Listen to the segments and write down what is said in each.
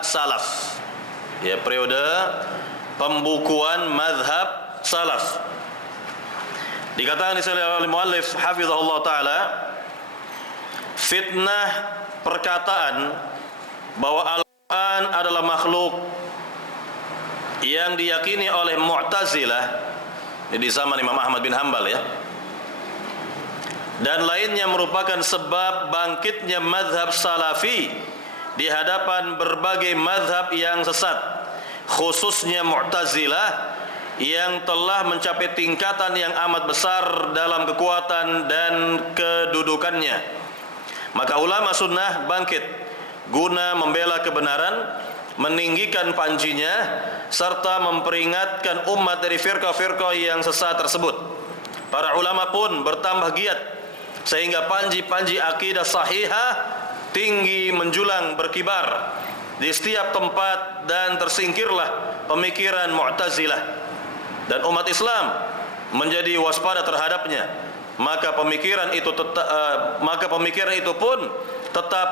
salaf. Ya, periode pembukuan mazhab salaf. Dikatakan oleh muallif hafizahullah taala, fitnah perkataan bahwa Al-Quran adalah makhluk yang diyakini oleh Mu'tazilah di zaman Imam Ahmad bin Hanbal, ya, dan lainnya merupakan sebab bangkitnya mazhab salafi di hadapan berbagai mazhab yang sesat, khususnya Mu'tazilah yang telah mencapai tingkatan yang amat besar dalam kekuatan dan kedudukannya. Maka ulama sunnah bangkit guna membela kebenaran, meninggikan panjinya, serta memperingatkan umat dari firqah-firqah yang sesat tersebut. Para ulama pun bertambah giat sehingga panji-panji akidah sahihah tinggi menjulang berkibar di setiap tempat, dan tersingkirlah pemikiran Mu'tazilah, dan umat Islam menjadi waspada terhadapnya. Maka pemikiran itu pun tetap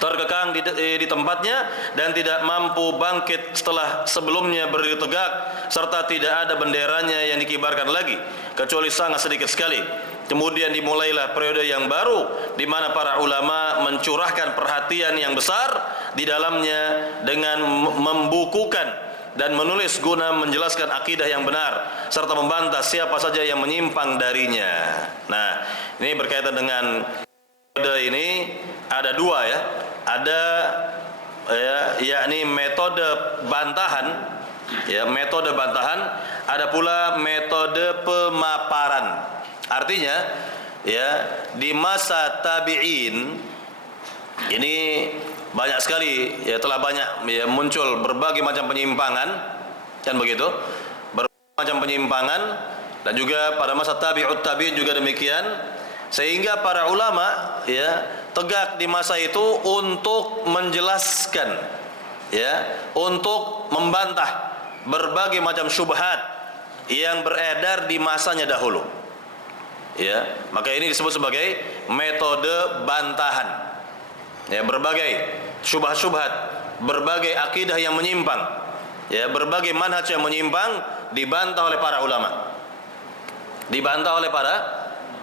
terkekang di tempatnya dan tidak mampu bangkit setelah sebelumnya berdiri tegak, serta tidak ada benderanya yang dikibarkan lagi kecuali sangat sedikit sekali. Kemudian dimulailah periode yang baru di mana para ulama mencurahkan perhatian yang besar di dalamnya dengan membukukan dan menulis guna menjelaskan akidah yang benar serta membantah siapa saja yang menyimpang darinya. Nah, ini berkaitan dengan periode ini ada dua, ya. Ada yakni metode bantahan, ya, metode bantahan, ada pula metode pemaparan. Artinya, ya, di masa tabi'in ini banyak sekali, ya, telah banyak, ya, muncul berbagai macam penyimpangan, kan begitu, berbagai macam penyimpangan, dan juga pada masa tabi'ut tabi'in juga demikian, sehingga para ulama, ya, tegak di masa itu untuk menjelaskan, ya, untuk membantah berbagai macam syubhat yang beredar di masanya dahulu, ya. Maka ini disebut sebagai metode bantahan. Ya, berbagai syubhat-syubhat, berbagai akidah yang menyimpang, ya, berbagai manhaj yang menyimpang dibantah oleh para ulama. Dibantah oleh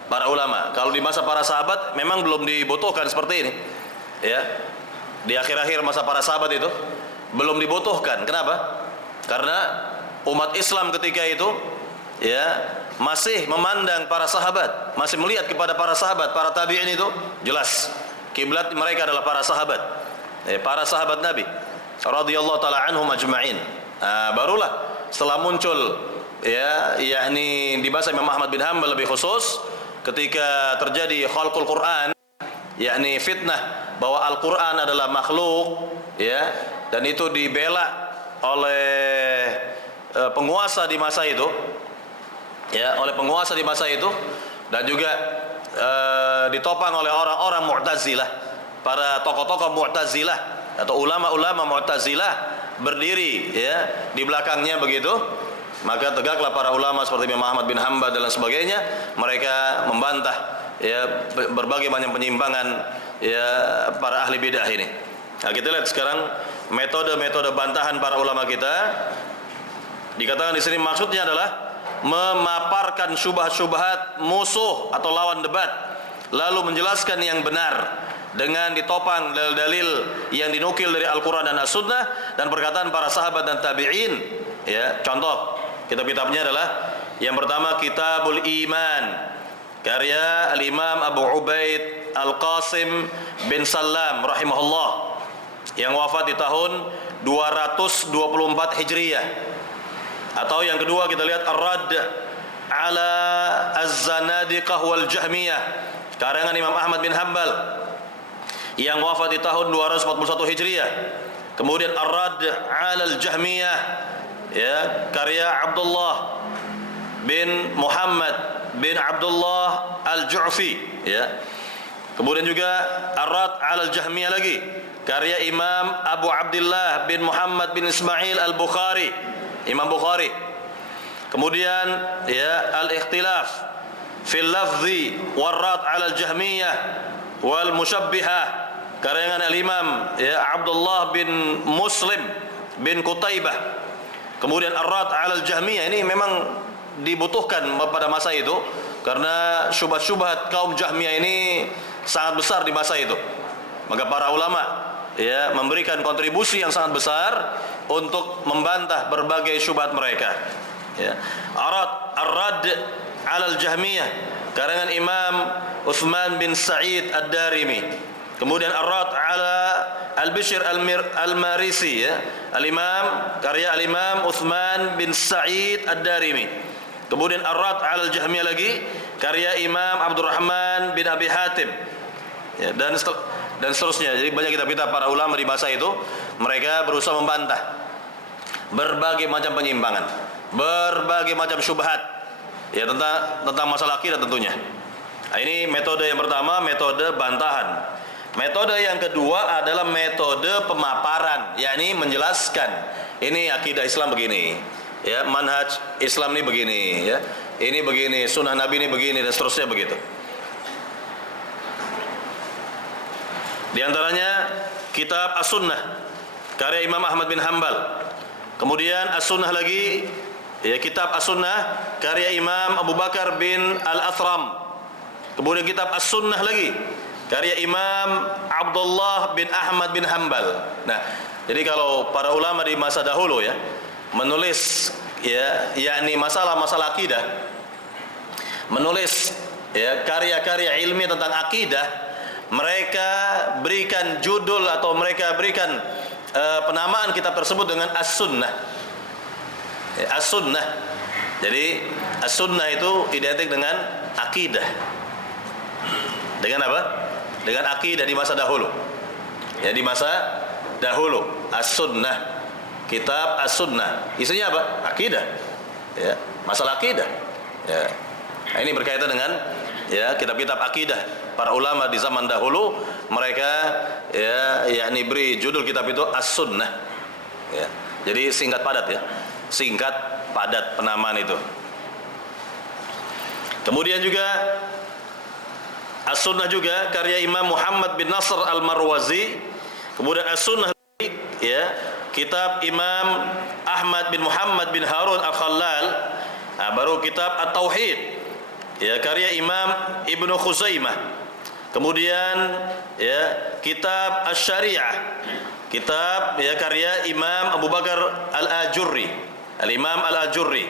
para ulama. Kalau di masa para sahabat memang belum dibutuhkan seperti ini, ya. Di akhir-akhir masa para sahabat itu belum dibutuhkan. Kenapa? Karena umat Islam ketika itu, ya, masih memandang para sahabat, masih melihat kepada para sahabat, para tabi'in itu jelas kiblat mereka adalah para sahabat, para sahabat Nabi radhiyallahu taala anhum ajma'in. Barulah setelah muncul, ya, yakni di masa Imam Ahmad bin Hanbal lebih khusus, ketika terjadi khalqul Quran, yakni fitnah bahwa Al-Quran adalah makhluk, ya, dan itu dibela oleh penguasa di masa itu, ya, oleh penguasa di masa itu, dan juga ditopang oleh orang-orang Mu'tazilah, para tokoh-tokoh Mu'tazilah atau ulama-ulama Mu'tazilah berdiri, ya, di belakangnya begitu. Maka tegaklah para ulama seperti Imam Ahmad bin Hanbal dan sebagainya, mereka membantah, ya, berbagai macam penyimpangan, ya, para ahli bidah ini. Nah, kita lihat sekarang metode-metode bantahan para ulama kita. Dikatakan di sini maksudnya adalah memaparkan syubhat-syubhat musuh atau lawan debat, lalu menjelaskan yang benar dengan ditopang dalil-dalil yang dinukil dari Al-Quran dan As-Sunnah dan perkataan para sahabat dan tabi'in, ya. Contoh kitab-kitabnya adalah yang pertama Kitabul Iman karya Al-Imam Abu Ubaid Al-Qasim bin Salam rahimahullah yang wafat di tahun 224 Hijriyah. Atau yang kedua kita lihat Ar-Radd ala Az-Zanadiqah wal Jahmiyah karangan Imam Ahmad bin Hanbal yang wafat di tahun 241 Hijriyah. Kemudian Ar-Radd ala Al-Jahmiyah, ya, karya Abdullah bin Muhammad bin Abdullah Al-Ju'fi, ya. Kemudian juga Ar-Radd ala Al-Jahmiyah lagi karya Imam Abu Abdullah bin Muhammad bin Ismail Al-Bukhari, Imam Bukhari. Kemudian, ya, Al-Ikhtilaf fil lafzi war-Radd ala Al-Jahmiyah wal Musyabbihah karangan al-Imam Abdullah bin Muslim bin Qutaibah. Kemudian Ar-Rad 'ala al-Jahmiyah, ini memang dibutuhkan pada masa itu karena syubhat-syubhat kaum Jahmiyah ini sangat besar di masa itu. Maka para ulama memberikan kontribusi yang sangat besar untuk membantah berbagai syubhat mereka. Ar-Rad 'ala al-Jahmiyah karangan Imam Utsman bin Sa'id Ad-Darimi. Kemudian Ar-Rad 'ala Al-Bishr Al-Marisi, Al-Imam karya Al-Imam Utsman bin Sa'id Ad-Darimi. Kemudian Ar-Rad 'ala Al-Jahmiyah lagi karya Imam Abdurrahman bin Abi Hatim. Dan seterusnya. Jadi banyak kitab-kitab para ulama di masa itu, mereka berusaha membantah berbagai macam penyimpangan, berbagai macam syubhat tentang masalah akidah tentunya. Nah, ini metode yang pertama, metode bantahan. Metode yang kedua adalah metode pemaparan, yakni menjelaskan ini akidah Islam begini, manhaj Islam ini begini, ini begini, sunnah Nabi ini begini, dan seterusnya begitu. Di antaranya kitab As-Sunnah karya Imam Ahmad bin Hanbal. Kemudian As-Sunnah lagi, kitab As-Sunnah karya Imam Abu Bakar bin Al-Athram. Kemudian kitab As-Sunnah lagi karya Imam Abdullah bin Ahmad bin Hanbal. Nah, jadi kalau para ulama di masa dahulu menulis yakni masalah-masalah akidah, menulis karya-karya ilmi tentang akidah, mereka berikan judul atau mereka berikan penamaan kitab tersebut dengan As-Sunnah. As-Sunnah. Jadi As-Sunnah itu identik dengan akidah. Dengan apa? Dengan akidah di masa dahulu. Di masa dahulu As-Sunnah. Kitab As-Sunnah. Isinya apa? Akidah. Masalah akidah. Nah, ini berkaitan dengan kitab-kitab akidah. Para ulama di zaman dahulu mereka yakni beri judul kitab itu As-Sunnah. Jadi singkat padat Singkat padat penamaan itu. Kemudian juga As-Sunnah juga karya Imam Muhammad bin Nasr Al-Marwazi. Kemudian As-Sunnah kitab Imam Ahmad bin Muhammad bin Harun Al-Khallal. Nah, baru kitab At-Tauhid karya Imam Ibnu Khuzaimah. Kemudian kitab Asy-Syari'ah, kitab karya Imam Abu Bakar Al-Ajurri, Al-Imam Al-Ajurri.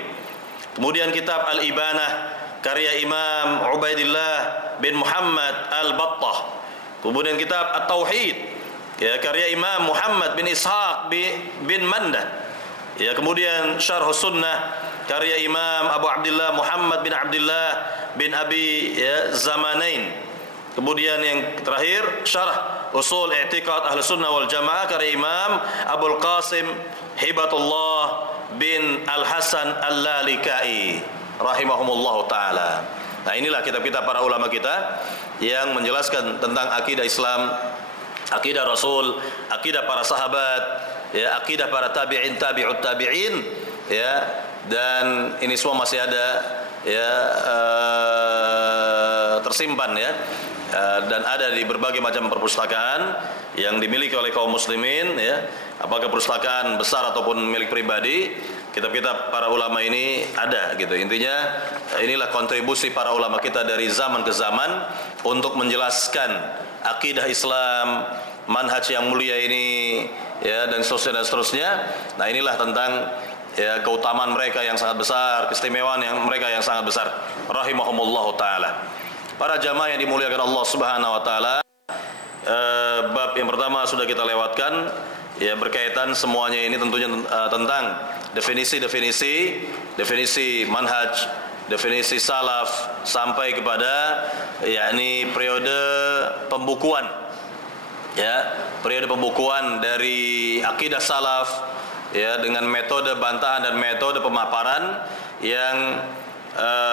Kemudian kitab Al-Ibanah karya Imam Ubaidillah bin Muhammad Al-Battah. Kemudian kitab At-Tauhid karya Imam Muhammad bin Ishaq bin Mandah. Kemudian Syarh Sunnah karya Imam Abu Abdullah Muhammad bin Abdullah bin Abi Zamanain. Kemudian yang terakhir Syarh Usul I'tiqad Ahlussunnah wal Jamaah karya Imam Abul Qasim Hibatullah bin Al-Hasan Al-Lalikai rahimahumullah ta'ala. Nah, inilah kitab-kitab para ulama kita yang menjelaskan tentang akidah Islam, akidah Rasul, akidah para sahabat, akidah para tabi'in, tabi'ut tabi'in, dan ini semua masih ada tersimpan dan ada di berbagai macam perpustakaan yang dimiliki oleh kaum muslimin, apakah perpustakaan besar ataupun milik pribadi. Kitab-kitab para ulama ini ada gitu. Intinya inilah kontribusi para ulama kita dari zaman ke zaman untuk menjelaskan akidah Islam, manhaj yang mulia ini, dan seterusnya. Nah, inilah tentang keutamaan mereka yang sangat besar, keistimewaan yang mereka yang sangat besar. Rahimahumullahu taala. Para jamaah yang dimuliakan Allah Subhanahu wa taala, bab yang pertama sudah kita lewatkan, berkaitan semuanya ini tentunya tentang definisi manhaj, definisi salaf sampai kepada yakni periode pembukuan, periode pembukuan dari akidah salaf dengan metode bantahan dan metode pemaparan yang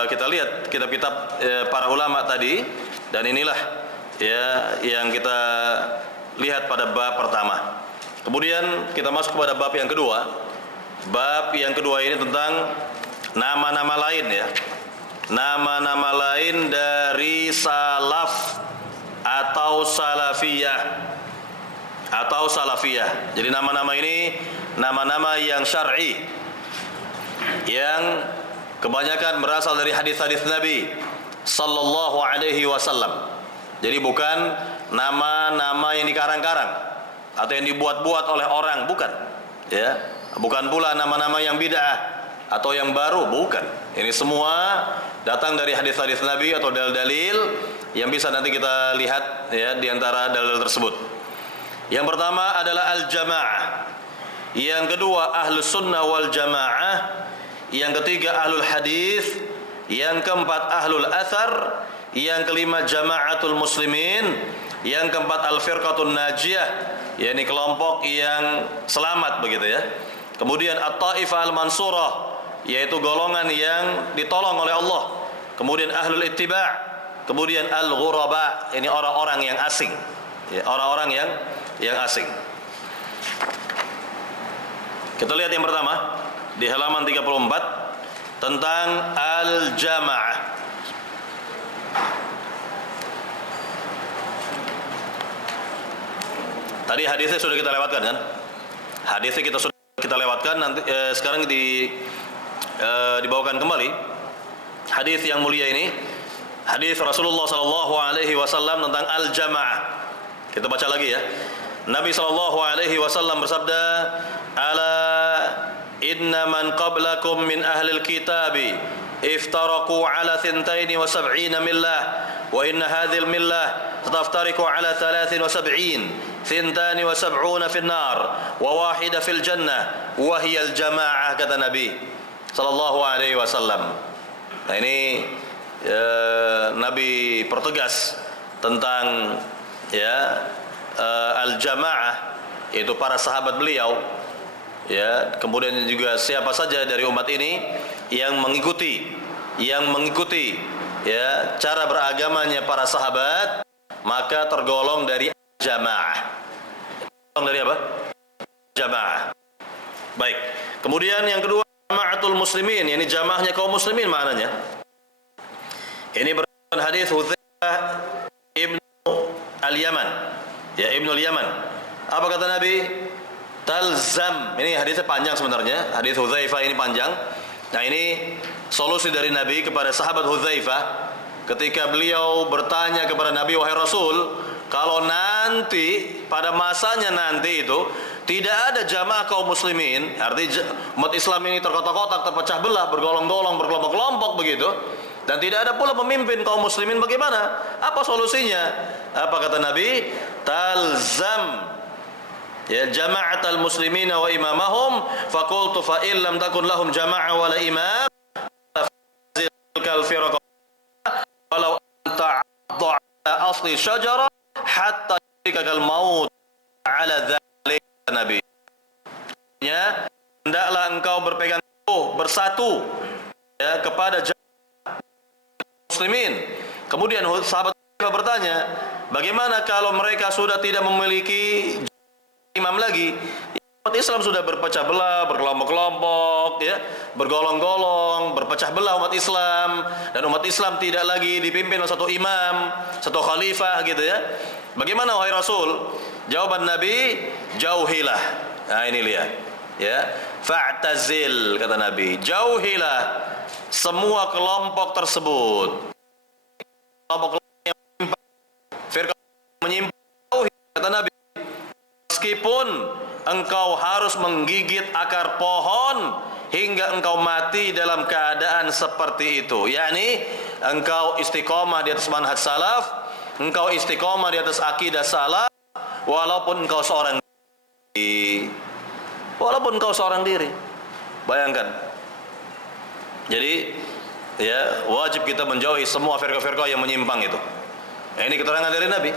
kita lihat kitab-kitab para ulama tadi, dan inilah yang kita lihat pada bab pertama. Kemudian kita masuk kepada bab yang kedua. Bab yang kedua ini tentang nama-nama lain, nama-nama lain dari salaf atau salafiyah. atau salafiyah. Jadi nama-nama ini nama-nama yang syar'i, yang kebanyakan berasal dari hadis-hadis Nabi sallallahu alaihi wasallam. Jadi bukan nama-nama yang dikarang-karang atau yang dibuat-buat oleh orang, bukan. Ya, bukan pula nama-nama yang bid'ah atau yang baru, bukan. Ini semua datang dari hadis-hadis Nabi atau dalil-dalil yang bisa nanti kita lihat ya di antara dalil tersebut. Yang pertama adalah al-jamaah. Yang kedua ahlus sunnah wal jamaah. Yang ketiga ahlul hadis. Yang keempat ahlul athar. Yang kelima jama'atul muslimin. Yang keempat al-firqatun najiyah, yakni kelompok yang selamat begitu ya. Kemudian at-taifah al-mansurah, yaitu golongan yang ditolong oleh Allah. Kemudian ahlul ittiba', kemudian al-ghuraba, ini orang-orang yang asing. Ya, orang-orang yang asing. Kita lihat yang pertama di halaman 34 tentang al-jamaah. Tadi hadisnya sudah kita lewatkan kan? Hadisnya sudah kita lewatkan, nanti sekarang dibawakan kembali hadis yang mulia ini, hadis Rasulullah sallallahu alaihi wasallam tentang al-jamaah. Kita baca lagi ya. Nabi sallallahu alaihi wasallam bersabda, "Ala inna man qablakum min ahli al-kitabi iftaraqu ala 72 millah wa inna hadhihi al-millah tataftariqu ala 73 72 fil nar wa wahida fil jannah wa hiya al-jamaah," kata Nabi sallallahu alaihi wasallam. Nah ini Nabi pertegas tentang ya al-jamaah, yaitu para sahabat beliau ya, kemudian juga siapa saja dari umat ini yang mengikuti ya cara beragamanya para sahabat, maka tergolong dari jamaah. Tergolong dari apa? Jamaah. Baik. Kemudian yang kedua jama'atul muslimin, yakni jamaahnya kaum muslimin maknanya. Ini berdasarkan hadis Hudzaifah ibnu al-Yaman. Ya, Ibnu al-Yaman. Apa kata Nabi? Talzam. Ini hadisnya panjang sebenarnya. Hadis Hudzaifah ini panjang. Nah, ini solusi dari Nabi kepada sahabat Hudzaifah ketika beliau bertanya kepada Nabi, "Wahai Rasul, kalau nanti pada masanya nanti itu tidak ada jamaah kaum muslimin, artinya umat Islam ini terkotak-kotak, terpecah belah, bergolong-golong, berkelompok-kelompok begitu, dan tidak ada pula pemimpin kaum muslimin, bagaimana? Apa solusinya?" Apa kata Nabi? Talzam ya jama'atal muslimina wa imamahum, faqultu fa in lam takun lahum jama'ah wa la imam fazilkal firqa walau anta 'adda asli syajara hatta yikal maut ala dzalika. Nabi, hendaklah engkau berpegang teguh, bersatu ya kepada muslimin. Kemudian sahabat bertanya, bagaimana kalau mereka sudah tidak memiliki imam lagi? Umat Islam sudah berpecah belah, berkelompok-kelompok ya, bergolong-golong, berpecah belah umat Islam, dan umat Islam tidak lagi dipimpin oleh satu imam, satu khalifah gitu ya. Bagaimana wahai Rasul? Jawaban Nabi, jauhilah. Nah ini lihat ya, fa'tazil, kata Nabi, jauhilah semua kelompok tersebut. Kelompok yang menyimpang, jauhi, kata Nabi, meskipun engkau harus menggigit akar pohon hingga engkau mati dalam keadaan seperti itu, yakni engkau istiqomah di atas manhaj salaf, engkau istiqomah di atas akidah salaf, walaupun engkau seorang diri. Bayangkan. Jadi ya wajib kita menjauhi semua firqah-firqah yang menyimpang itu. Ini keterangan dari Nabi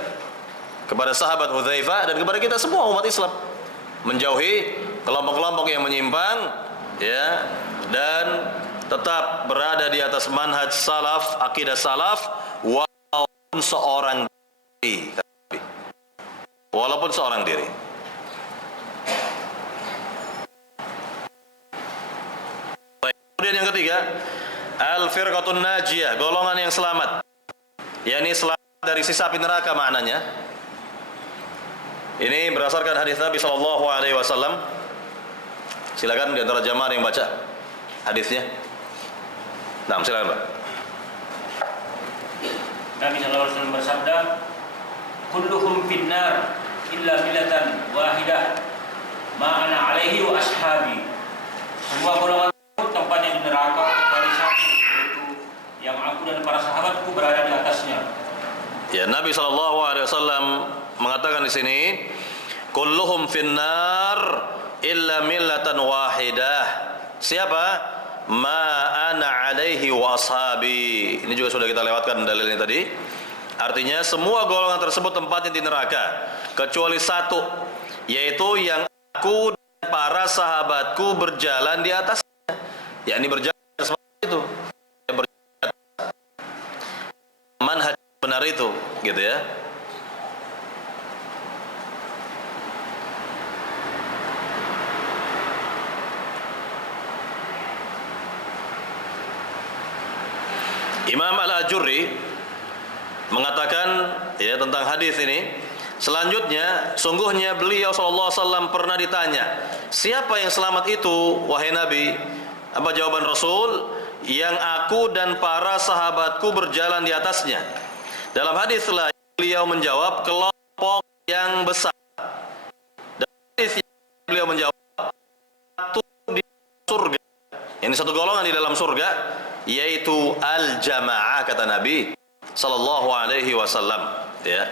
kepada sahabat Hudzaifah dan kepada kita semua umat Islam, menjauhi kelompok-kelompok yang menyimpang ya, dan tetap berada di atas manhaj salaf, akidah salaf, walaupun seorang diri. Walaupun seorang diri. Baik. Kemudian yang ketiga, al-firqatun najiyah, golongan yang selamat. yakni selamat dari siksa api neraka maknanya. Ini berdasarkan hadis Nabi sallallahu alaihi wasallam. Silakan di antara jamaah yang baca hadisnya. Nah, silakan, Pak. Nabi sallallahu alaihi wasallam bersabda, "Kulluhum finnar illa millatan wahidah, ma ana alaihi wa ashabi." Semua golongan tempatnya di neraka kecuali satu, yaitu yang aku dan para sahabatku berada di atasnya. Ya, Nabi sallallahu alaihi wasallam mengatakan di sini, kulluhum finnar illa millatan wahidah. Siapa? Ma ana alaihi wa ashabi. Ini juga sudah kita lewatkan dalilnya tadi. Artinya semua golongan tersebut tempatnya di neraka kecuali satu, yaitu yang aku dan para sahabatku berjalan di atasnya. Yakni berjalan seperti itu. Berjalan manhaj benar itu, gitu ya. Imam Al-Ajurri mengatakan ya tentang hadis ini, selanjutnya sungguhnya beliau sallallahu alaihi wasallam pernah ditanya, siapa yang selamat itu wahai Nabi? Apa jawaban Rasul? Yang aku dan para sahabatku berjalan di atasnya. Dalam hadis lain beliau menjawab kelompok yang besar. Dalam hadis beliau menjawab satu di surga. Ini satu golongan di dalam surga, yaitu al-jamaah, kata Nabi sallallahu alaihi wasallam, ya.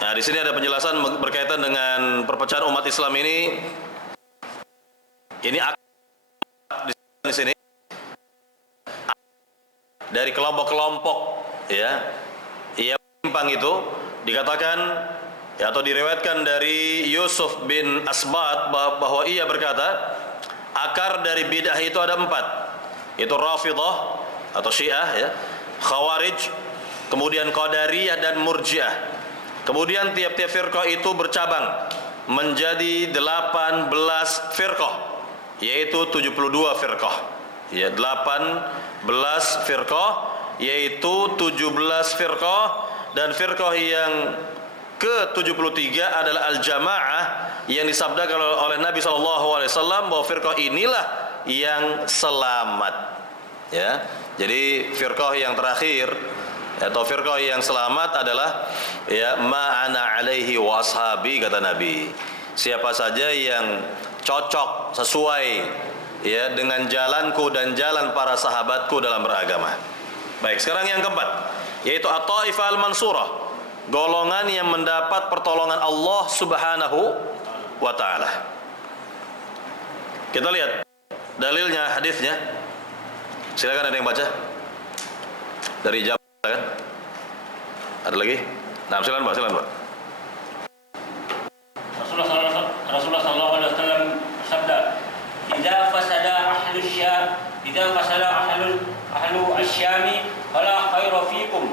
Nah, di sini ada penjelasan berkaitan dengan perpecahan umat Islam ini. Ini di sini dari kelompok-kelompok, ya, yang menyimpang itu dikatakan ya, atau diriwayatkan dari Yusuf bin Asbat bahwa ia berkata, akar dari bid'ah itu ada 4, yaitu Rafidhah atau Syiah, ya, Khawarij, kemudian Qadariyah dan Murji'ah. Kemudian tiap-tiap firqah itu bercabang menjadi 18 firqah, yaitu 72 firqah. Ya, 18 firqah yaitu 17 firqah, dan firqah yang ke-73 adalah al-jamaah yang disabdakan oleh Nabi SAW bahwa firqah inilah yang selamat, ya. Jadi firqah yang terakhir atau firqah yang selamat adalah ya ma'ana alaihi wa ashabi, kata Nabi. Siapa saja yang cocok sesuai ya dengan jalanku dan jalan para sahabatku dalam beragama. Baik, sekarang yang keempat, yaitu at-taifah al-mansurah, golongan yang mendapat pertolongan Allah Subhanahu wa taala. Kita lihat dalilnya, hadisnya. Silakan, ada yang baca dari jam, kan? Ada lagi? Nah, silakan Pak, silakan Pak. Rasulullah sallallahu alaihi wasallam bersabda, "Idza fasada ahlu asy-Syami fala khaira fikum.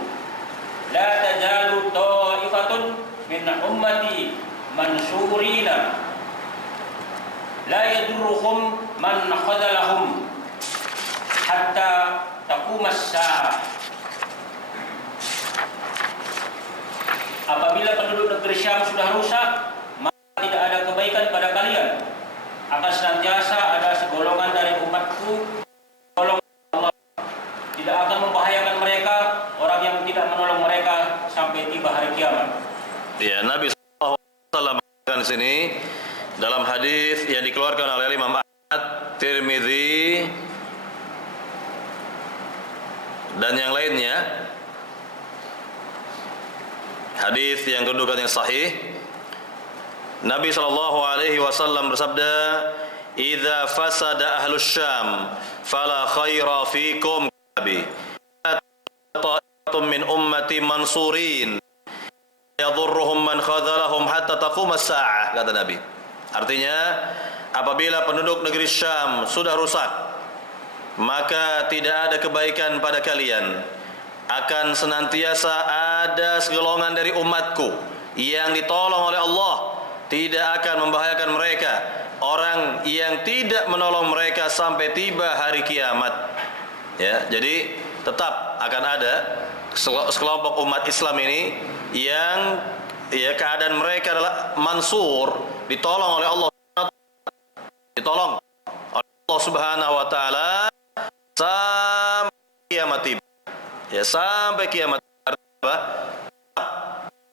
La tazalu ta'ifatun min ummati mansurina la yadurruhum man khadalahum hatta taqumas saah." Apabila penduduk negeri Syam sudah rusak, maka tidak ada kebaikan pada kalian. Akan senantiasa ada segolongan dari umatku, golongan Allah, tidak akan membahayakan mereka, orang yang tidak menolong mereka sampai tiba hari kiamat. Ya, Nabi SAW mengatakan di sini dalam hadis yang dikeluarkan oleh Imam Ahmad, Tirmidzi dan yang lainnya, hadis yang kedudukannya sahih, Nabi SAW bersabda, "Idza fasada ahlus Syam fala khaira fikum Nabi. Ta'atun min ummati mansurin yadhurruhum man khadhalahum hatta taqum as-sa'ah," kata Nabi. Artinya, apabila penduduk negeri Syam sudah rusak, maka tidak ada kebaikan pada kalian. Akan senantiasa ada segolongan dari umatku yang ditolong oleh Allah, tidak akan membahayakan mereka, orang yang tidak menolong mereka sampai tiba hari kiamat. Ya, jadi tetap akan ada sekelompok umat Islam ini yang keadaan mereka adalah mansur, ditolong oleh Allah, ditolong oleh Allah Subhanahu wa taala sampai kiamat tiba. Ya, sampai kiamat tiba.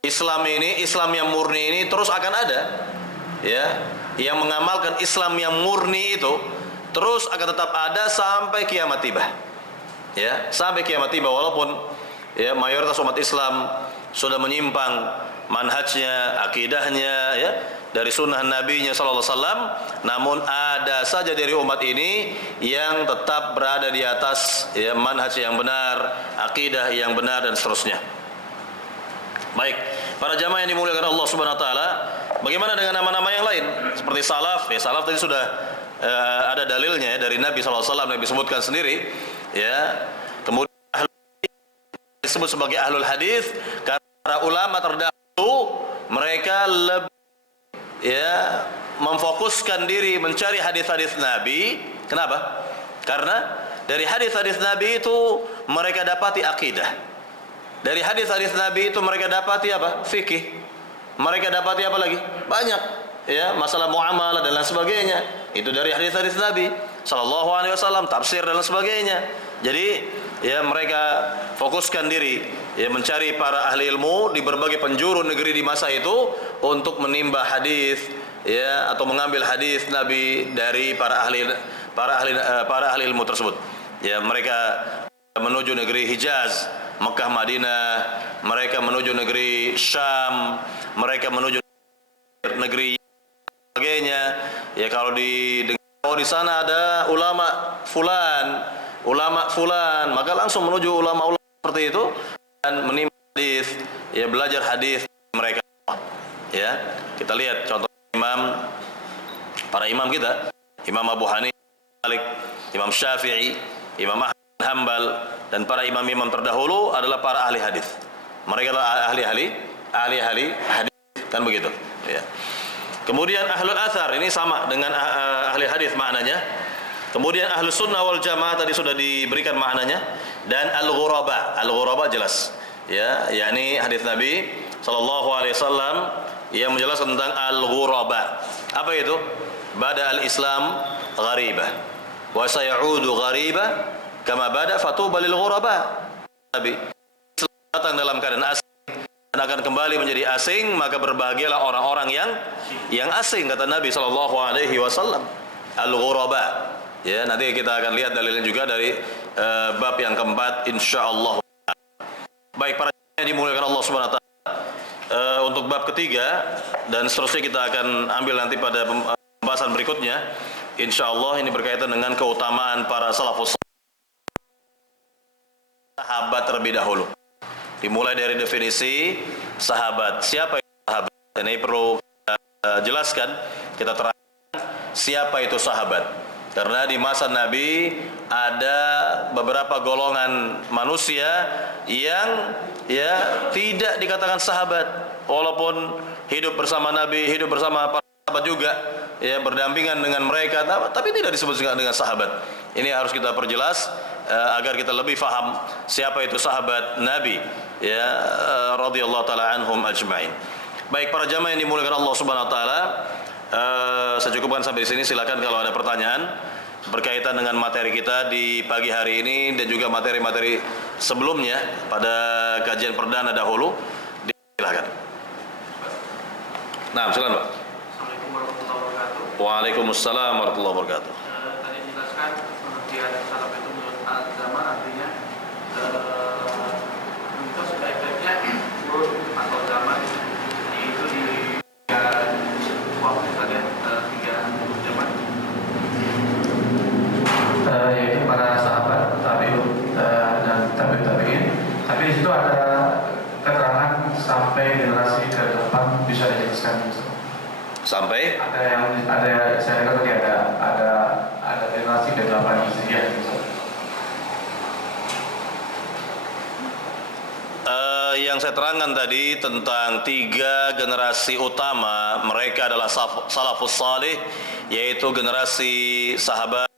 Islam ini, Islam yang murni ini terus akan ada. Ya, yang mengamalkan Islam yang murni itu terus akan tetap ada sampai kiamat tiba. Ya, sampai kiamat tiba, walaupun ya mayoritas umat Islam sudah menyimpang manhajnya, akidahnya, ya, dari sunnah Nabi-Nya sallallahu alaihi wasallam, namun ada saja dari umat ini yang tetap berada di atas ya manhaj yang benar, akidah yang benar, dan seterusnya. Baik, para jamaah yang dimuliakan Allah Subhanahu wa taala, bagaimana dengan nama-nama yang lain seperti salaf? Ya, salaf tadi sudah ada dalilnya ya, dari Nabi sallallahu alaihi wasallam, Nabi sebutkan sendiri, ya. Kemudian disebut sebagai ahlul hadis karena para ulama terdahulu mereka lebih ya memfokuskan diri mencari hadis-hadis Nabi. Kenapa? Karena dari hadis-hadis Nabi itu mereka dapati akidah. Dari hadis-hadis Nabi itu mereka dapati apa? Fikih. Mereka dapati apa lagi? Banyak ya, masalah muamalah dan lain sebagainya. Itu dari hadis-hadis Nabi sallallahu alaihi wasallam, tafsir dan lain sebagainya. Jadi ya mereka fokuskan diri ya mencari para ahli ilmu di berbagai penjuru negeri di masa itu untuk menimba hadis ya atau mengambil hadis Nabi dari para ahli ilmu tersebut. Ya, mereka menuju negeri Hijaz, Mekah, Madinah, mereka menuju negeri Syam, mereka menuju negeri sebagainya. Ya, kalau di sana ada ulama fulan, maka langsung menuju ulama-ulama seperti itu dan menimba hadis, ya belajar hadis mereka. Ya, kita lihat contoh para imam kita, Imam Abu Hanifah, Malik, Imam Syafi'i, Imam Ahmad bin Hanbal, dan para imam-imam terdahulu adalah para ahli hadis. Mereka adalah ahli hadis, kan begitu. Ya. Kemudian ahlul athar ini sama dengan ahli hadis maknanya. Kemudian ahlus sunnah wal jamaah tadi sudah diberikan maknanya, dan al-ghuraba jelas. Ya, yakni hadis Nabi sallallahu alaihi wasallam yang menjelaskan tentang al-ghuraba. Apa itu? Bada al-Islam gharibah wa sayaudu gharibah kama bada fatuba lil ghuraba. Nabi datang dalam keadaan asing dan akan kembali menjadi asing, maka berbahagialah orang-orang yang asing, kata Nabi sallallahu alaihi wasallam. Al-ghuraba. Ya, nanti kita akan lihat dalilnya juga dari bab yang keempat insyaallah. Baik, para yang dimuliakan Allah Subhanahu wa taala, untuk bab ketiga dan seterusnya kita akan ambil nanti pada pembahasan berikutnya. Insyaallah ini berkaitan dengan keutamaan para salafus sahabat terlebih dahulu. Dimulai dari definisi sahabat. Siapa itu sahabat? Ini perlu kita jelaskan, kita terangkan siapa itu sahabat. Karena di masa Nabi ada beberapa golongan manusia yang ya tidak dikatakan sahabat, walaupun hidup bersama Nabi, hidup bersama para sahabat juga, ya berdampingan dengan mereka, tapi tidak disebut dengan sahabat. Ini harus kita perjelas agar kita lebih faham siapa itu sahabat Nabi, ya radhiyallahu taala anhum ajma'in. Baik, para jamaah yang dimuliakan Allah Subhanahu wa taala, saya cukupkan sampai di sini. Silakan kalau ada pertanyaan berkaitan dengan materi kita di pagi hari ini dan juga materi-materi sebelumnya pada kajian perdana dahulu. Silakan. Nah, silakan, Pak. Assalamualaikum warahmatullahi wabarakatuh. Waalaikumsalam warahmatullahi wabarakatuh. Tadi dijelaskan pengertian salaf itu menurut agama artinya untuk sebaik-baiknya menurut atau zaman itu di waktu tadi tiga zaman, yaitu para sahabat, tabi'un dan tabi'in. Tapi di situ ada keterangan sampai generasi ke-8, bisa dijelaskan? Sampai ada saya kata tadi ada generasi ke-8 Hijriah gitu. Yang saya terangkan tadi tentang 3 generasi utama, mereka adalah salafus salih, yaitu generasi sahabat,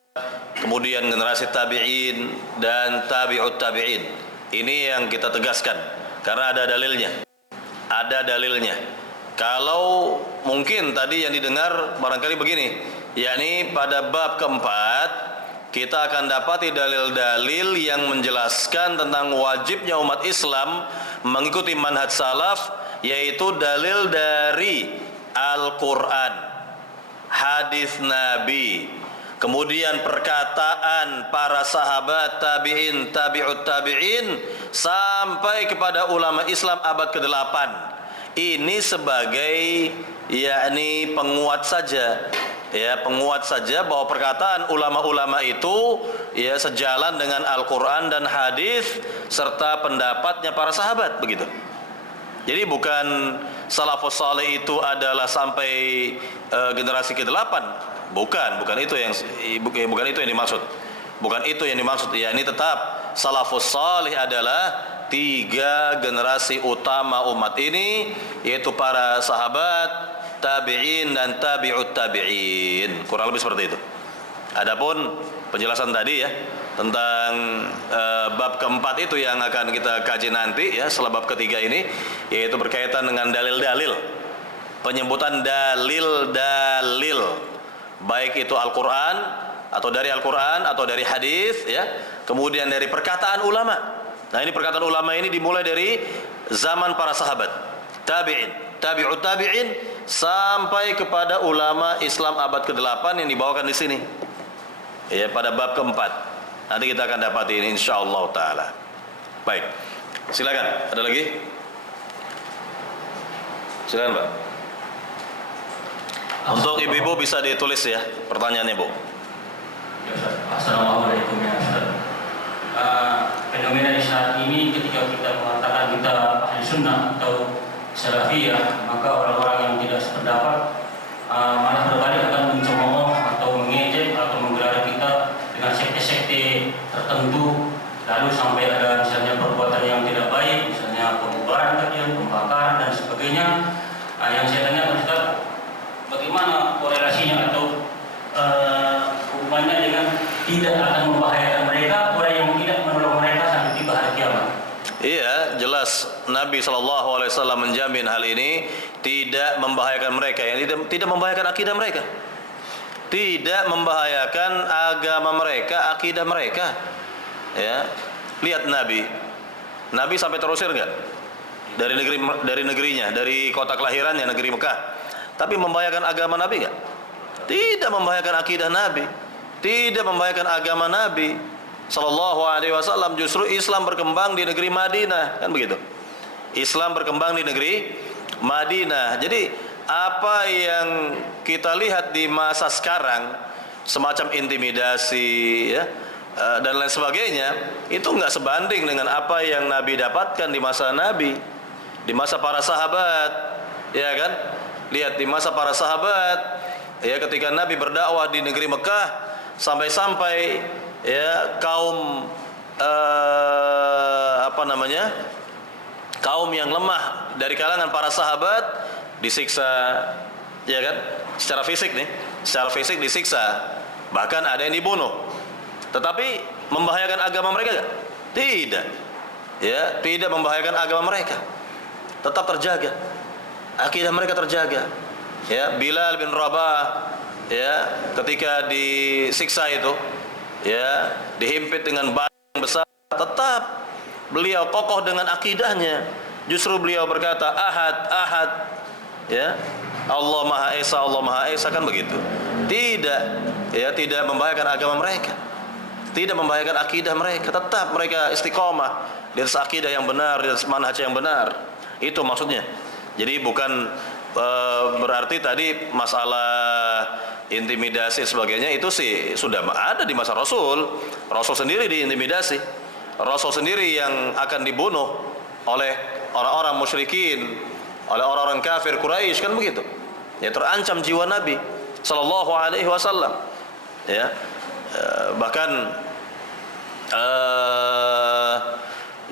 kemudian generasi tabi'in dan tabi'ut tabi'in. Ini yang kita tegaskan karena ada dalilnya. Ada dalilnya. Kalau mungkin tadi yang didengar barangkali begini, yakni pada bab keempat kita akan dapati dalil-dalil yang menjelaskan tentang wajibnya umat Islam mengikuti manhaj salaf, yaitu dalil dari Al-Quran, hadis Nabi, kemudian perkataan para sahabat, tabi'in, tabi'ut tabi'in, sampai kepada ulama Islam abad ke-8. Ini sebagai yakni penguat saja, ya, penguat saja bahwa perkataan ulama-ulama itu ya sejalan dengan Al-Quran dan hadis serta pendapatnya para sahabat, begitu. Jadi bukan salafus saleh itu adalah sampai generasi ke-8. Bukan itu yang dimaksud. Bukan itu yang dimaksud. Ya, ini tetap salafus salih adalah 3 generasi utama umat ini, yaitu para sahabat, tabi'in dan tabi'ut tabi'in. Kurang lebih seperti itu. Adapun penjelasan tadi ya tentang bab keempat itu yang akan kita kaji nanti ya setelah bab ketiga ini, yaitu berkaitan dengan dalil-dalil, penyebutan dalil-dalil, baik itu Al-Quran atau dari Al-Quran atau dari hadis ya, kemudian dari perkataan ulama. Nah, ini perkataan ulama ini dimulai dari zaman para sahabat, tabi'in, tabi'ut tabi'in, sampai kepada ulama Islam abad ke-8 yang dibawakan di sini ya pada bab keempat. Nanti kita akan dapati ini insyaallah taala. Baik. Silakan, ada lagi? Silakan, Pak. Untuk ibu-ibu bisa ditulis ya pertanyaannya, Bu. Ya, Ustaz. Assalamualaikum ya Ustaz. Fenomena di saat ini ketika kita mengatakan kita ahli sunnah atau salafiyah, maka orang-orang yang tidak sependapat malah berbalik akan mencemooh atau mengejek atau menggelar kita dengan sekte-sekte tertentu, lalu sampai ada misalnya perbuatan yang tidak baik, misalnya pembubaran kajian, pembakaran dan sebagainya. Yang saya tanyakan Ustaz, bagaimana korelasinya atau hubungannya dengan tidak akan membahayakan mereka, orang yang tidak menolong mereka sampai tiba hari kiamat? Iya, jelas Nabi SAW menjamin hal ini tidak membahayakan mereka, yang tidak membahayakan akidah mereka, tidak membahayakan agama mereka, akidah mereka. Ya, lihat Nabi sampai terusir nggak dari negerinya, dari kota kelahirannya negeri Mekah, tapi membahayakan agama Nabi nggak? Tidak membahayakan akidah Nabi, tidak membahayakan agama Nabi Sallallahu Alaihi Wasallam. Justru Islam berkembang di negeri Madinah, kan begitu? Islam berkembang di negeri Madinah. Jadi apa yang kita lihat di masa sekarang, semacam intimidasi ya, dan lain sebagainya, itu nggak sebanding dengan apa yang Nabi dapatkan di masa Nabi, di masa para sahabat, ya kan? Lihat di masa para sahabat, ya, ketika Nabi berdakwah di negeri Mekah, sampai-sampai ya kaum kaum yang lemah dari kalangan para sahabat disiksa, ya kan? Secara fisik disiksa, bahkan ada yang dibunuh. Tetapi membahayakan agama mereka enggak? Tidak. Ya, tidak membahayakan agama mereka. Tetap terjaga. Akidah mereka terjaga. Ya, Bilal bin Rabah ya, ketika disiksa itu, ya, dihimpit dengan batu yang besar, tetap beliau kokoh dengan akidahnya. Justru beliau berkata, ahad, ya, Allah Maha Esa, kan begitu. Tidak, ya, tidak membahayakan agama mereka, tidak membahayakan akidah mereka. Tetap mereka istiqomah di atas akidah yang benar, di atas manhaj yang benar. Itu maksudnya. Jadi bukan berarti tadi masalah intimidasi sebagainya itu sih sudah ada di masa Rasul. Rasul sendiri diintimidasi, Rasul sendiri yang akan dibunuh oleh orang-orang musyrikin, oleh orang-orang kafir Quraisy, kan begitu. Ya, terancam jiwa Nabi Sallallahu Alaihi Wasallam. Ya, bahkan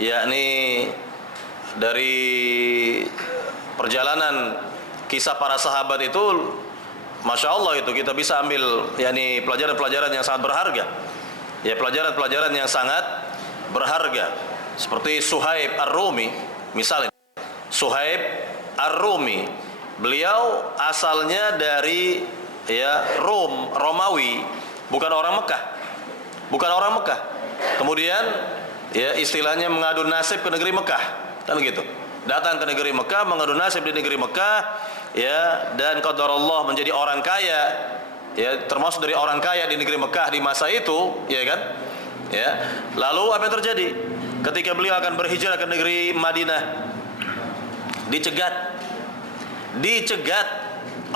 yakni dari perjalanan kisah para sahabat itu, Masya Allah, itu kita bisa ambil yakni pelajaran-pelajaran yang sangat berharga. Ya, pelajaran-pelajaran yang sangat berharga. Seperti Suhaib Ar-Rumi, misalnya Suhaib Ar-Rumi, beliau asalnya dari Romawi, bukan orang Mekah. Kemudian istilahnya mengadu nasib ke negeri Mekah, kan begitu. Datang ke negeri Mekah, mengadu nasib di negeri Mekah, dan qadarullah menjadi orang kaya, termasuk dari orang kaya di negeri Mekah di masa itu, kan? Lalu apa yang terjadi? Ketika beliau akan berhijrah ke negeri Madinah, dicegat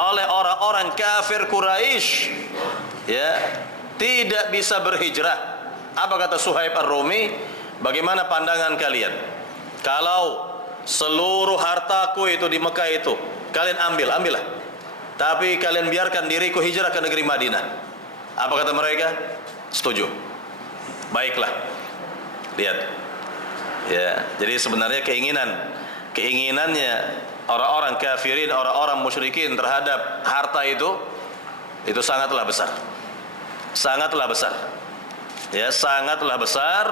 oleh orang-orang kafir Quraisy, tidak bisa berhijrah. Apa kata Suhaib Ar-Rumi? Bagaimana pandangan kalian kalau seluruh hartaku itu di Mekah itu kalian ambillah, tapi kalian biarkan diriku hijrah ke negeri Madinah? Apa kata mereka? Setuju. Baiklah. Lihat. Jadi sebenarnya keinginannya orang-orang kafirin, orang-orang musyrikin terhadap harta itu sangatlah besar. Sangatlah besar.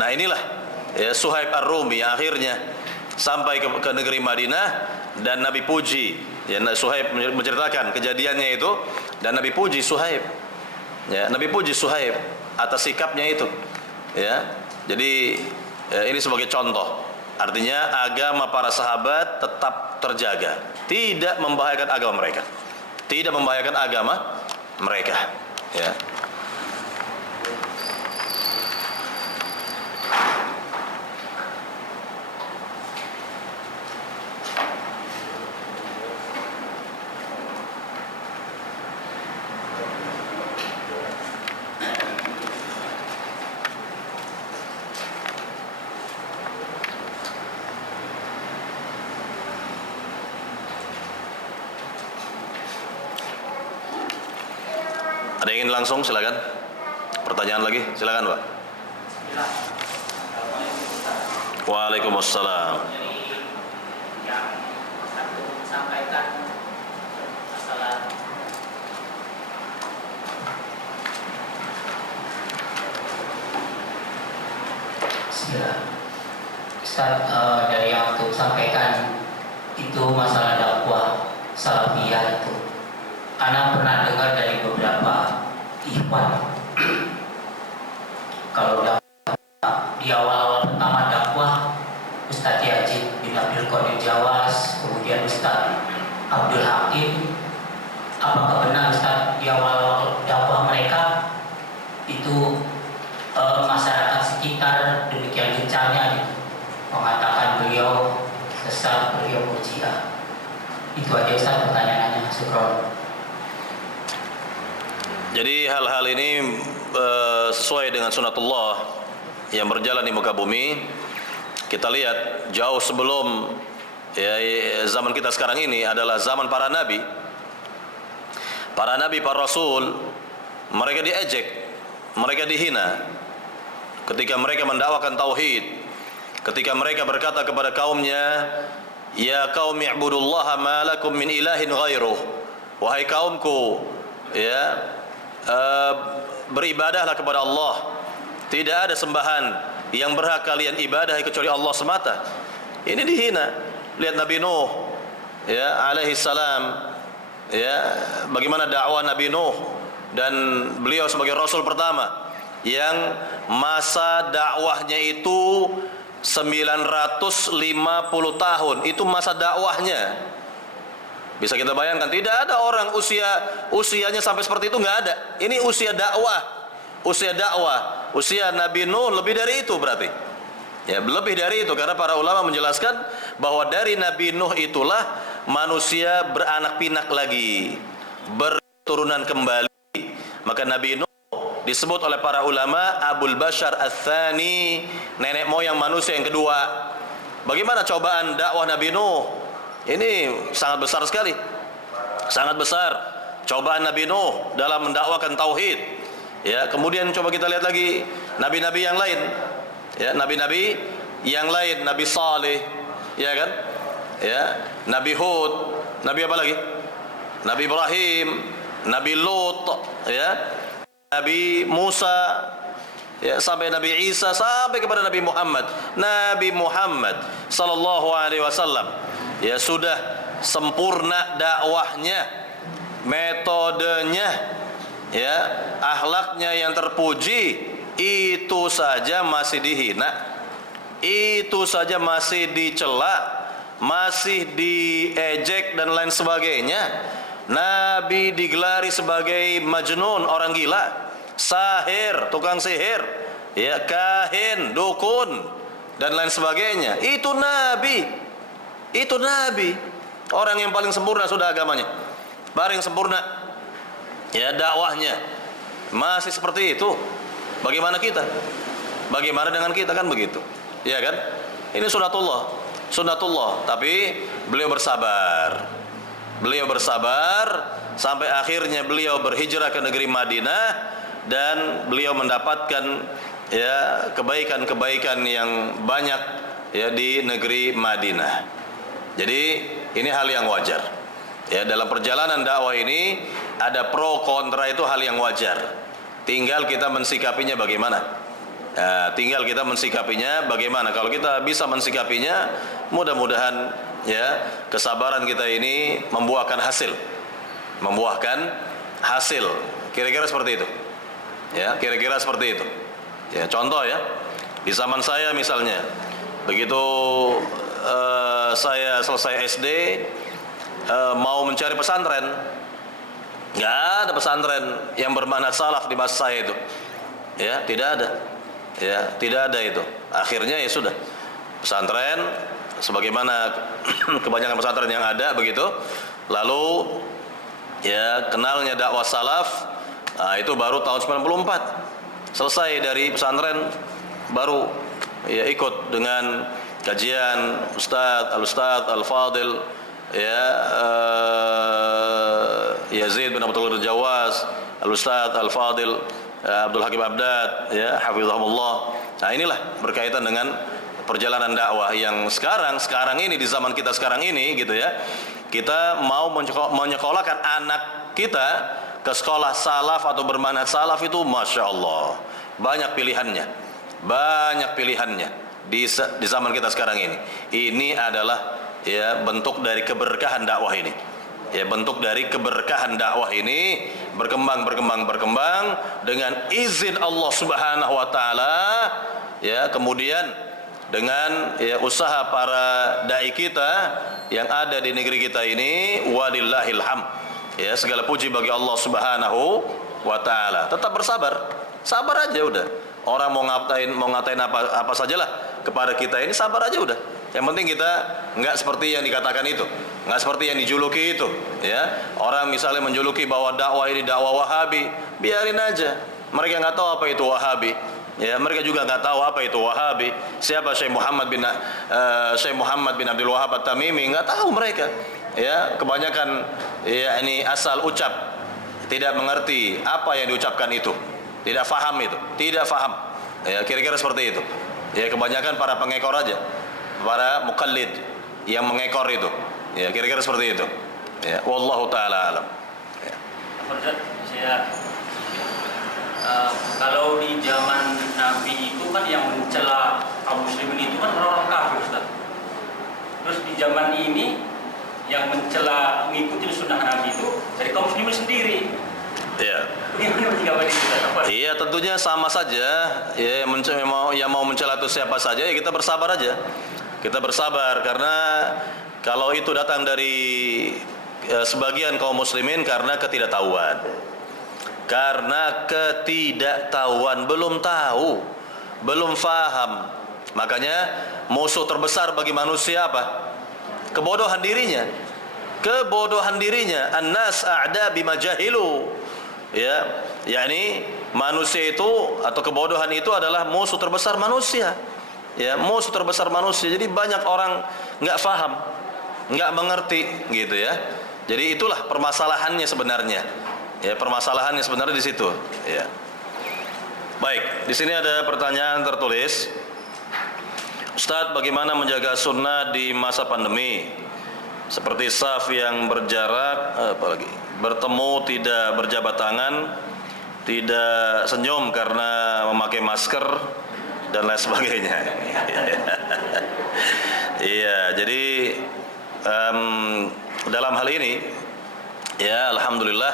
Nah inilah Suhaib Ar-Rumi yang akhirnya sampai ke negeri Madinah, dan Nabi puji, Suhaib menceritakan kejadiannya itu, dan Nabi puji Suhaib. Nabi puji Suhaib atas sikapnya itu. Jadi ini sebagai contoh, artinya agama para sahabat tetap terjaga, tidak membahayakan agama mereka, Ada yang ingin langsung, silakan. Pertanyaan lagi, silakan Pak. Waalaikumsalam. Jadi yang satu sampaikan masalah Ustaz, dari yang untuk sampaikan itu masalah dakwah salafiyah itu. Ana pernah dengar dari beberapa ikhwan kalau di awal pertama dakwah Ustaz Yajid bin Abdul Qadir Jawas, kemudian Ustaz Abdul Hakim, apakah benar Ustaz di awal dakwah mereka itu masyarakat sekitar demikian gencarnya gitu, mengatakan beliau sesat, beliau murjiah? Itu aja Ustaz pertanyaannya. Syukron. Jadi hal-hal ini sesuai dengan sunatullah yang berjalan di muka bumi. Kita lihat jauh sebelum zaman kita sekarang ini adalah zaman para nabi. Para nabi, para rasul, mereka diejek, mereka dihina ketika mereka mendakwakan tauhid, ketika mereka berkata kepada kaumnya, ya qaumi ibudullaha ma lakum min ilahin ghairuh. Wahai kaumku, beribadahlah kepada Allah, tidak ada sembahan yang berhak kalian ibadahi kecuali Allah semata. Ini dihina. Lihat Nabi Nuh alaihi salam, bagaimana dakwah Nabi Nuh, dan beliau sebagai rasul pertama yang masa dakwahnya itu 950 tahun. Itu masa dakwahnya. Bisa kita bayangkan, tidak ada orang usianya sampai seperti itu, nggak ada. Ini usia dakwah, usia Nabi Nuh lebih dari itu berarti. Lebih dari itu, karena para ulama menjelaskan bahwa dari Nabi Nuh itulah manusia beranak pinak lagi, berturunan kembali. Maka Nabi Nuh disebut oleh para ulama Abul Bashar Ats-Tsani, nenek moyang manusia yang kedua. Bagaimana cobaan dakwah Nabi Nuh? Ini sangat besar sekali, sangat besar cobaan Nabi Nuh dalam mendakwakan tauhid. Kemudian coba kita lihat lagi nabi-nabi yang lain, nabi-nabi yang lain, Nabi Saleh, Nabi Hud, Nabi apa lagi? Nabi Ibrahim, Nabi Lut, Nabi Musa, ya, sampai Nabi Isa, sampai kepada Nabi Muhammad. Nabi Muhammad sallallahu alaihi wasallam ya sudah sempurna dakwahnya, metodenya, ya, akhlaknya yang terpuji, itu saja masih dihina, itu saja masih dicela, masih diejek dan lain sebagainya. Nabi digelari sebagai majnun, orang gila, sahir, tukang sihir, ya, kahin, dukun dan lain sebagainya. Itu Nabi, itu Nabi, orang yang paling sempurna sudah agamanya, paling sempurna ya dakwahnya, masih seperti itu. Bagaimana kita? Bagaimana dengan kita, kan begitu, ya kan? Ini sunatullah, sunatullah. Tapi beliau bersabar, beliau bersabar sampai akhirnya beliau berhijrah ke negeri Madinah dan beliau mendapatkan ya kebaikan-kebaikan yang banyak ya di negeri Madinah. Jadi ini hal yang wajar. Ya, dalam perjalanan dakwah ini ada pro kontra, itu hal yang wajar. Tinggal kita mensikapinya bagaimana. Tinggal kita mensikapinya bagaimana. Kalau kita bisa mensikapinya, mudah-mudahan ya kesabaran kita ini membuahkan hasil, membuahkan hasil. Kira-kira seperti itu. Ya, kira-kira seperti itu. Ya, contoh ya, di zaman saya misalnya, begitu saya selesai SD, mau mencari pesantren, nggak ada pesantren yang bermanhaj salaf di masa saya itu, ya, tidak ada, ya, tidak ada itu. Akhirnya ya sudah, pesantren sebagaimana kebanyakan pesantren yang ada begitu. Lalu ya kenalnya dakwah salaf, itu baru tahun 94, selesai dari pesantren, baru ya ikut dengan kajian Ustadz Al-Fadil ya Yazid bin Abdul Jawaz, Al-Ustadz Al-Fadil Abdul Hakim Abdad, ya, hafizahumullah. Nah, inilah berkaitan dengan perjalanan dakwah yang sekarang ini, di zaman kita sekarang ini gitu ya. Kita mau menyekolahkan anak kita ke sekolah salaf atau bermanhaj salaf, itu Masya Allah banyak pilihannya, banyak pilihannya di zaman kita sekarang ini. Ini adalah ya bentuk dari keberkahan dakwah ini, ya, bentuk dari keberkahan dakwah ini berkembang dengan izin Allah Subhanahu wa taala, ya. Kemudian dengan ya usaha para dai kita yang ada di negeri kita ini, walillahil hamd, ya, segala puji bagi Allah Subhanahu wa taala. Tetap bersabar, sabar aja udah. Orang mau ngatain apa sajalah kepada kita ini, sabar aja udah. Yang penting kita nggak seperti yang dikatakan itu, nggak seperti yang dijuluki itu, ya. Orang misalnya menjuluki bahwa dakwah ini dakwah Wahabi, biarin aja. Mereka nggak tahu apa itu Wahabi, ya. Mereka juga nggak tahu apa itu Wahabi. Siapa Syekh Muhammad bin Abdul Wahhab At-Tamimi, nggak tahu mereka, ya. Kebanyakan ya ini asal ucap, tidak mengerti apa yang diucapkan itu, tidak faham itu, tidak faham, ya. Kira-kira seperti itu, ya. Kebanyakan para pengekor aja, para muqallid yang mengekor itu, ya, kira-kira seperti itu, ya. Wallahu taala alam, ya. Saya kalau di zaman Nabi itu kan yang mencela kaum muslimin itu kan orang-orang kafir, Ustaz. Terus di zaman ini yang mencela mengikuti sunnah Nabi itu dari kaum muslimin sendiri. Ya. Iya, iya, tentunya sama saja, ya. Yang mau mencela itu siapa saja, ya, kita bersabar aja. Kita bersabar, karena kalau itu datang dari sebagian kaum muslimin karena ketidaktahuan. Karena ketidaktahuan, belum tahu, belum faham. Makanya musuh terbesar bagi manusia apa? Kebodohan dirinya. Kebodohan dirinya. An-nas a'da bima jahilu. Ya, yakni manusia itu atau kebodohan itu adalah musuh terbesar manusia. Ya, musuh terbesar manusia. Jadi banyak orang nggak faham, nggak mengerti, gitu ya. Jadi itulah permasalahannya sebenarnya. Ya, permasalahannya sebenarnya di situ. Ya. Baik, di sini ada pertanyaan tertulis. Ustadz, bagaimana menjaga sunnah di masa pandemi? Seperti saf yang berjarak, apalagi bertemu tidak berjabat tangan, tidak senyum karena memakai masker dan lain sebagainya. Iya, jadi dalam hal ini ya alhamdulillah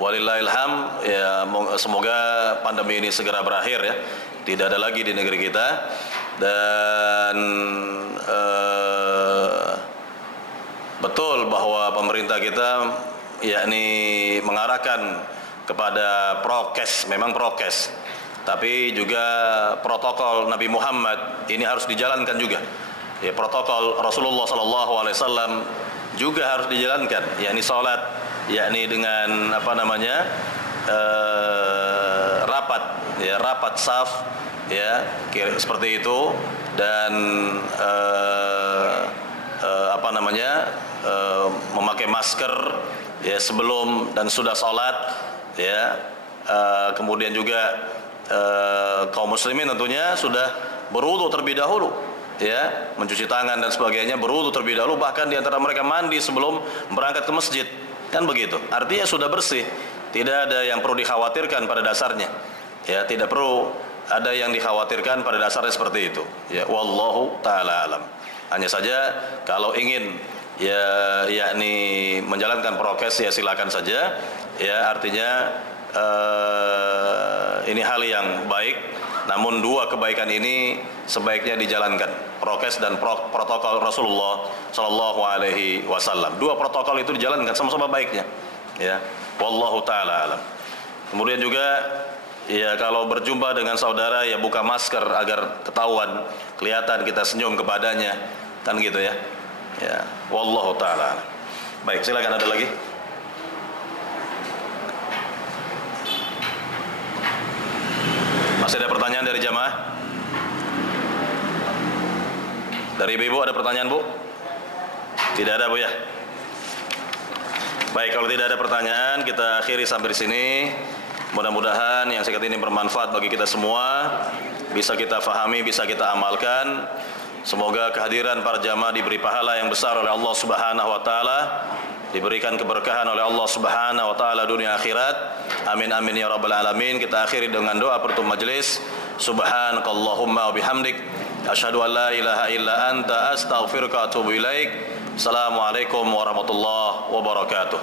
walillahilham, ya semoga pandemi ini segera berakhir ya, tidak ada lagi di negeri kita. Dan betul bahwa pemerintah kita yakni mengarahkan kepada prokes, memang prokes, tapi juga protokol Nabi Muhammad ini harus dijalankan juga. Ya, protokol Rasulullah SAW juga harus dijalankan, yakni salat, yakni dengan rapat, ya rapat saf, ya seperti itu, dan memakai masker ya sebelum dan sudah salat, ya kemudian juga kaum muslimin tentunya sudah berwudu terlebih dahulu, ya mencuci tangan dan sebagainya, berwudu terlebih dahulu, bahkan di antara mereka mandi sebelum berangkat ke masjid, kan begitu. Artinya sudah bersih, tidak ada yang perlu dikhawatirkan pada dasarnya, ya tidak perlu ada yang dikhawatirkan pada dasarnya seperti itu, ya wallahu taala alam. Hanya saja kalau ingin ya yakni menjalankan prokes ya silakan saja, ya artinya ini hal yang baik, namun dua kebaikan ini sebaiknya dijalankan, prokes dan protokol Rasulullah Shallallahu Alaihi Wasallam. Dua protokol itu dijalankan sama-sama baiknya, ya wallahu taala alam. Kemudian juga ya kalau berjumpa dengan saudara ya buka masker agar ketahuan, kelihatan kita senyum kepadanya, kan gitu ya. Ya, wallahu taala. Baik, silakan, ada lagi. Masih ada pertanyaan dari jamaah? Dari ibu ada pertanyaan, Bu? Tidak ada, Bu ya? Baik, kalau tidak ada pertanyaan, kita akhiri sampai di sini. Mudah-mudahan yang singkat ini bermanfaat bagi kita semua, bisa kita fahami, bisa kita amalkan. Semoga kehadiran para jamaah diberi pahala yang besar oleh Allah Subhanahu wa taala, diberikan keberkahan oleh Allah Subhanahu wa taala dunia akhirat. Amin amin ya rabbal alamin. Kita akhiri dengan doa penutup majelis. Subhanakallahumma wa bihamdik, asyhadu an la ilaha illa anta, astaghfiruka wa atubu ilaik. Assalamualaikum warahmatullahi wabarakatuh.